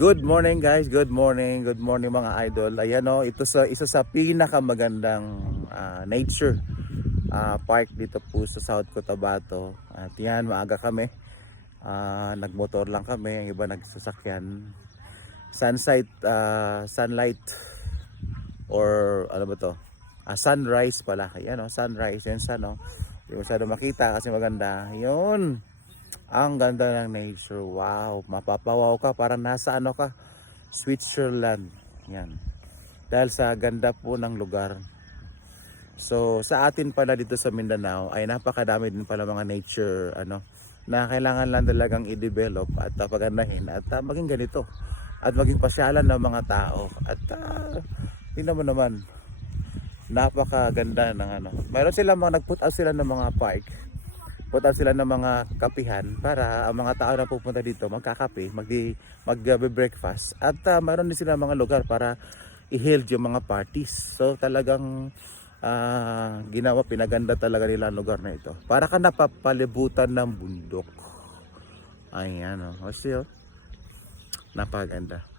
Good morning guys, good morning mga idol. Ayan o, ito sa isa sa pinakamagandang nature park dito po sa South Cotabato. At yan, maaga kami. Nagmotor lang kami, ang iba nagsasakyan. Sunlight or ano ba to? Sunrise pala. Ayan o, sunrise and sun o. Hindi masyado makita kasi maganda. Yun. Ang ganda ng nature. Wow, mapapawaw ka, parang nasa ano ka, Switzerland. Yan. Dahil sa ganda po ng lugar. So, sa atin pala dito sa Mindanao ay napakadami din pala mga nature na kailangan lang talagang i-develop at pagandahin at maging ganito. At maging pasyalan ng mga tao. At tingnan mo naman, napakaganda ng Mayroon sila nag-put out sila ng mga park. Punta sila ng mga kapihan para ang mga tao na pupunta dito magkakape, mag-breakfast at mayroon din sila mga lugar para i-hold yung mga parties. So talagang pinaganda talaga nila ang lugar na ito. Para ka napapalibutan ng bundok. Ayan o. Kasi napaganda.